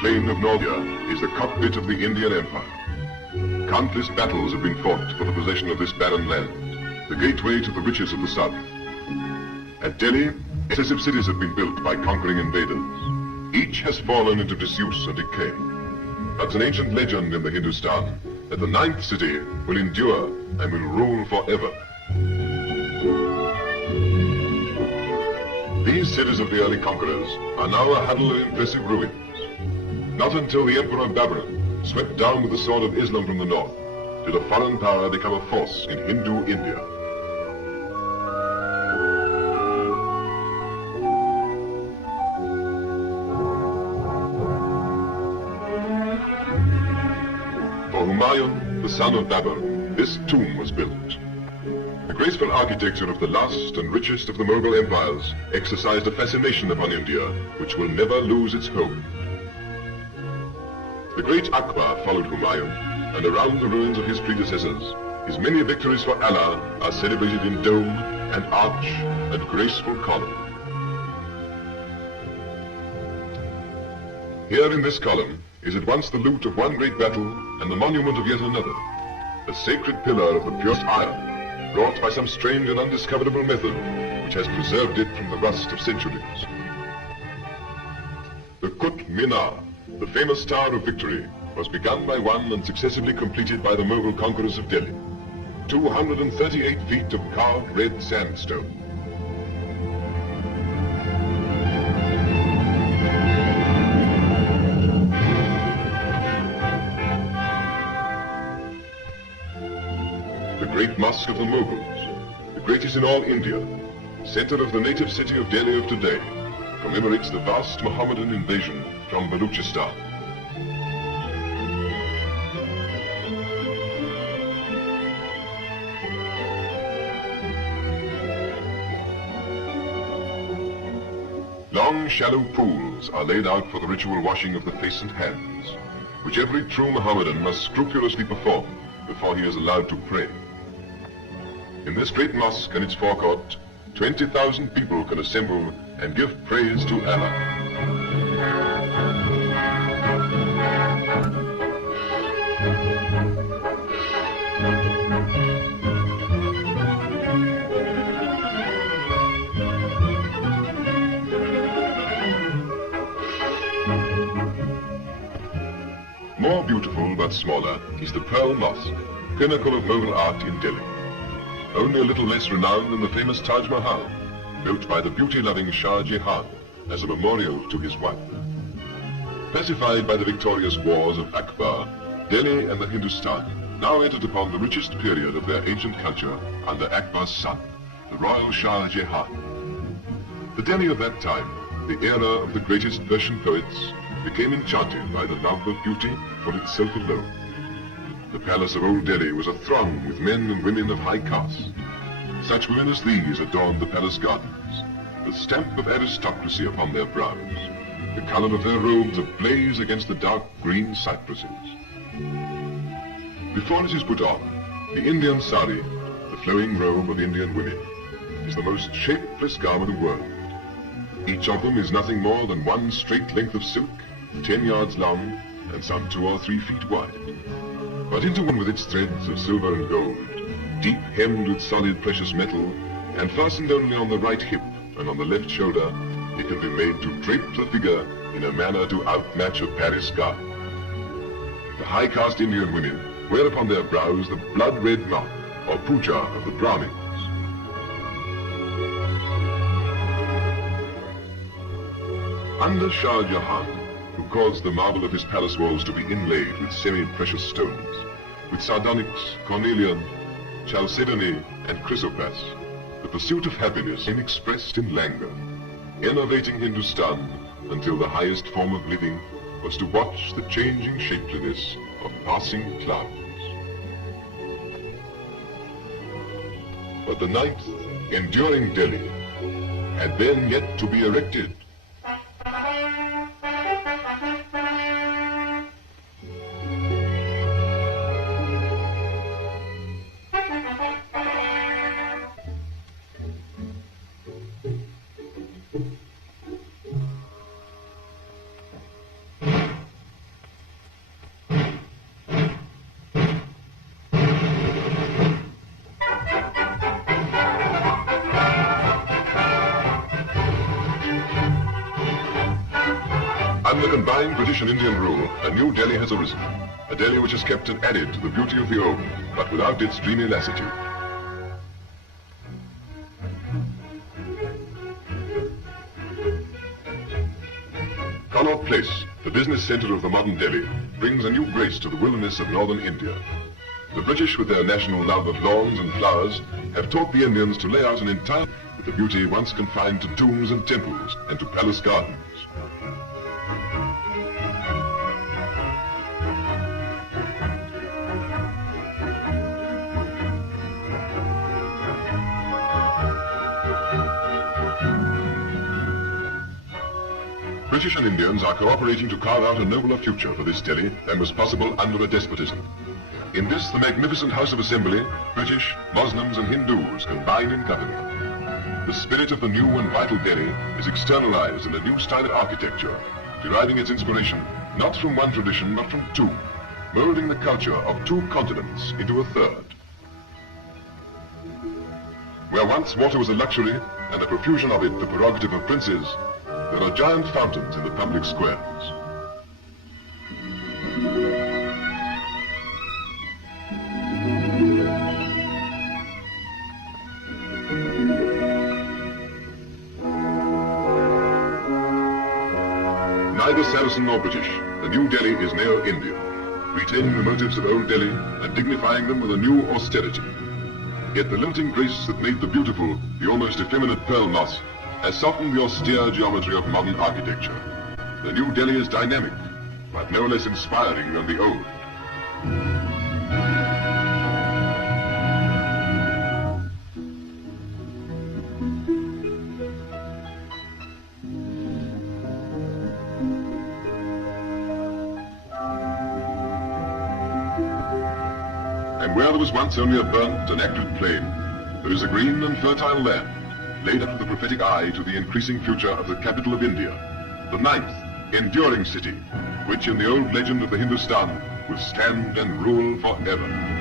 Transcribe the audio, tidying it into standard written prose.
plain of Nordia is the cockpit of the Indian Empire. Countless battles have been fought for the possession of this barren land, the gateway to the riches of the south. At Delhi, excessive cities have been built by conquering invaders. Each has fallen into disuse and decay. But it's an ancient legend in the Hindustan that the ninth city will endure and will rule forever. These cities of the early conquerors are now a huddle of impressive ruins. Not until the Emperor Babur swept down with the sword of Islam from the north did a foreign power become a force in Hindu India. For Humayun, the son of Babur, this tomb was built. The graceful architecture of the last and richest of the Mughal empires exercised a fascination upon India which will never lose its hold. The great Akbar followed Humayun, and around the ruins of his predecessors, his many victories for Allah are celebrated in dome and arch and graceful column. Here in this column is at once the loot of one great battle and the monument of yet another, a sacred pillar of the purest iron, wrought by some strange and undiscoverable method which has preserved it from the rust of centuries. The Qutb Minar, the famous Tower of Victory, was begun by one and successively completed by the Mughal conquerors of Delhi. 238 feet of carved red sandstone. The great mosque of the Mughals, the greatest in all India, center of the native city of Delhi of today, commemorates the vast Mohammedan invasion from Baluchistan. Long, shallow pools are laid out for the ritual washing of the face and hands, which every true Mohammedan must scrupulously perform before he is allowed to pray. In this great mosque and its forecourt, 20,000 people can assemble and give praise to Allah. More beautiful but smaller is the Pearl Mosque, pinnacle of Mughal art in Delhi. Only a little less renowned than the famous Taj Mahal, built by the beauty-loving Shah Jahan as a memorial to his wife. Pacified by the victorious wars of Akbar, Delhi and the Hindustan now entered upon the richest period of their ancient culture under Akbar's son, the royal Shah Jahan. The Delhi of that time, the era of the greatest Persian poets, became enchanted by the love of beauty for itself alone. The palace of Old Delhi was athrong with men and women of high caste. Such women as these adorned the palace gardens, the stamp of aristocracy upon their brows, the color of their robes ablaze against the dark green cypresses. Before it is put on, the Indian sari, the flowing robe of Indian women, is the most shapeless garment in the world. Each of them is nothing more than one straight length of silk, 10 yards long and some 2 or 3 feet wide. But interwoven with its threads of silver and gold, deep hemmed with solid precious metal, and fastened only on the right hip and on the left shoulder, it can be made to drape the figure in a manner to outmatch a Paris garden. The high caste Indian women wear upon their brows the blood-red mark, or puja of the Brahmins. Under Shah Jahan, who caused the marble of his palace walls to be inlaid with semi-precious stones, with sardonyx, cornelian, chalcedony, and chrysoprase, the pursuit of happiness became expressed in languor, enervating Hindustan until the highest form of living was to watch the changing shapeliness of passing clouds. But the ninth, enduring Delhi, had then yet to be erected. combined British and Indian rule, a new Delhi has arisen. A Delhi which has kept and added to the beauty of the old, but without its dreamy lassitude. Connaught Place, the business centre of the modern Delhi, brings a new grace to the wilderness of northern India. The British, with their national love of lawns and flowers, have taught the Indians to lay out an entire with the beauty once confined to tombs and temples and to palace gardens. British and Indians are cooperating to carve out a nobler future for this Delhi than was possible under a despotism. In this, the magnificent House of Assembly, British, Muslims and Hindus combine in government. The spirit of the new and vital Delhi is externalized in a new style of architecture, deriving its inspiration not from one tradition but from two, molding the culture of two continents into a third. Where once water was a luxury and the profusion of it the prerogative of princes, there are giant fountains in the public squares. Neither Saracen nor British, the new Delhi is neo-Indian, retaining the motives of old Delhi and dignifying them with a new austerity. Yet the lilting grace that made the beautiful, the almost effeminate Pearl Mosque has softened the austere geometry of modern architecture. The new Delhi is dynamic, but no less inspiring than the old. And where there was once only a burnt and acrid plain, there is a green and fertile land, laid up with the prophetic eye to the increasing future of the capital of India, the ninth, enduring city, which in the old legend of the Hindustan will stand and rule forever.